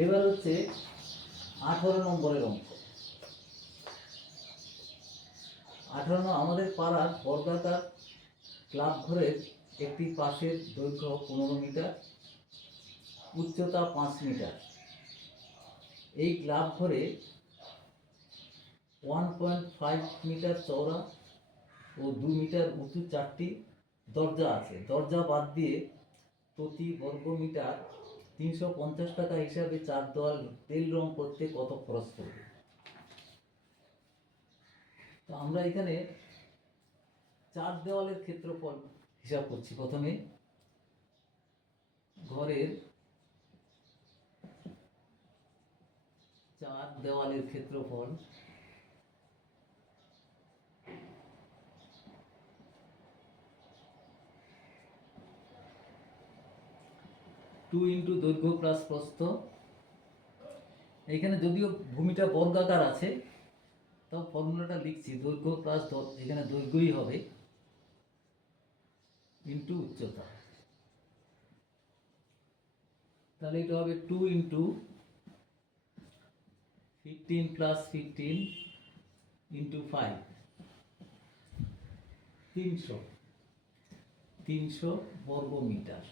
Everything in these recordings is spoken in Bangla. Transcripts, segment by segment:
এবার হচ্ছে আঠারো নম্বরের অঙ্ক আঠারো আমাদের পাড়ার বর্গাকার ক্লাব ঘরের একটি পাশের দৈর্ঘ্য পনেরো মিটার, উচ্চতা পাঁচ মিটার। এই ক্লাব ঘরে ওয়ান পয়েন্ট ফাইভ মিটার চওড়া ও দু মিটার উঁচু চারটি দরজা আছে। দরজা বাদ দিয়ে প্রতি বর্গ মিটার তিনশো পঞ্চাশ টাকা হিসাবে চার দেওয়াল তেল রং করতে কত খরচ পড়বে? তো আমরা এখানে চার দেওয়ালের ক্ষেত্রফল হিসাব করছি। প্রথমে ঘরের চার দেওয়ালের ক্ষেত্রফল টু ইন্টু দৈর্ঘ্য প্লাস প্রস্থ। এখানে যদিও ভূমিটা বর্গাকার আছে, তাও ফর্মুলাটা লিখছি, দৈর্ঘ্য প্লাস এখানে দৈর্ঘ্যই হবে ইন্টু উচ্চতা। তাহলে এটা হবে two into fifteen plus fifteen into five তিনশো। তিনশো বর্গ মিটার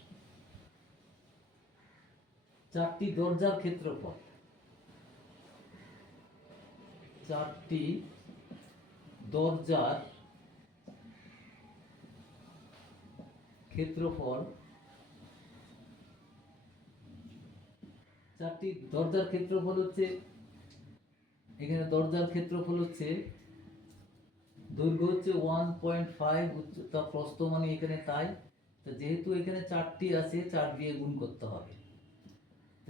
চারটি দরজার ক্ষেত্রফল। চারটি দরজার ক্ষেত্রফল। চারটি দরজার ক্ষেত্রফল হচ্ছে, এখানে দরজার ক্ষেত্রফল হচ্ছে, দৈর্ঘ্য হচ্ছে ওয়ান পয়েন্ট ফাইভ, উচ্চতা প্রস্থ মানে এখানে তাই। তো যেহেতু এখানে চারটি আছে, চার দিয়ে গুণ করতে হবে।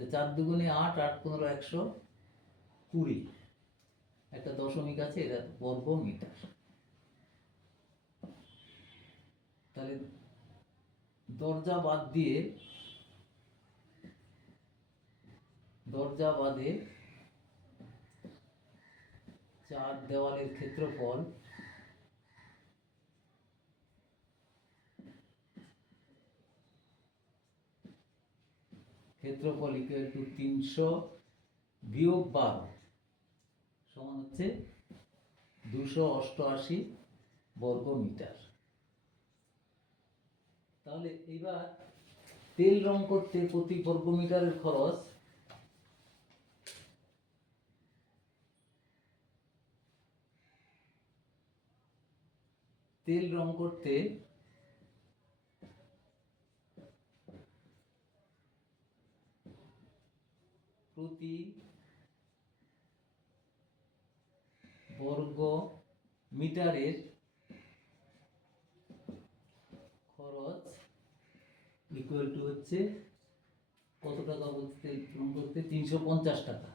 তো চার দুগুণে আট আট পনেরো, একশো কুড়ি। একটা দশমিক আছে, এটা বর্গ মিটার তাহলে দরজা বাদ দিয়ে, দরজা বাদে চার দেওয়ালের ক্ষেত্রফল ক্ষেত্রফল ইকুয়াল টু তিনশো বিয়োগ বারো সমান হচ্ছে দুশো অষ্টআশি বর্গ মিটার। তাহলে এবার তেল রং করতে প্রতি বর্গ মিটারের খরচ তেল রং করতে প্রতি বর্গ মিটারের খরচ ইকুয়াল টু হচ্ছে কত টাকা বলতে করতে? তিনশো পঞ্চাশ টাকা।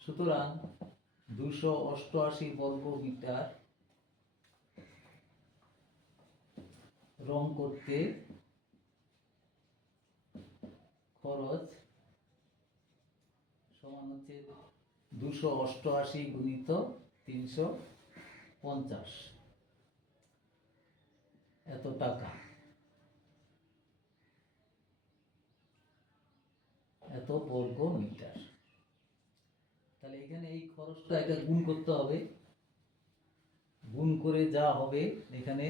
সুতরাং দুশো অষ্টআশি বর্গ মিটার রং করতে খরচ সমান হচ্ছে দুশো অষ্টআশি গুণিত তিনশো পঞ্চাশ। এত টাকা। এত বর্গ মিটার। তাহলে এখানে এই খরচটা এটা গুণ করতে হবে। গুণ করে যা হবে এখানে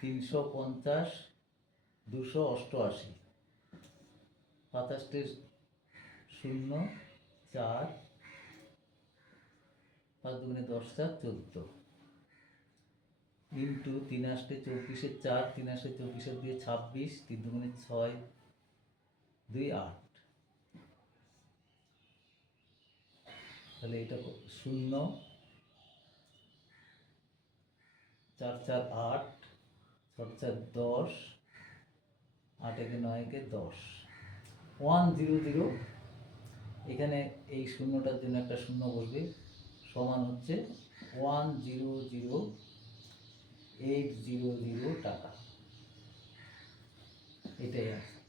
তিনশো পঞ্চাশ, দুশো অষ্টআশি। পাঁচাশটির শূন্য, চার, পাঁচ দুগুণে দশ, চার, চোদ্দ। ইন্টু তিন আষ্টে চব্বিশের চার, তিন আষ্টে চব্বিশের দিয়ে ছাব্বিশ, তিন দুগুণে ছয়, দুই, আট। তাহলে এটা শূন্য, চার চার, আট, ছয়, চার, দশ, আট একে নয় একে দশ। ওয়ান জিরো জিরো এখানে এই শূন্যটার জন্য একটা শূন্য বসবে। সমান হচ্ছে one zero zero eight zero zero টাকা। এটাই আছে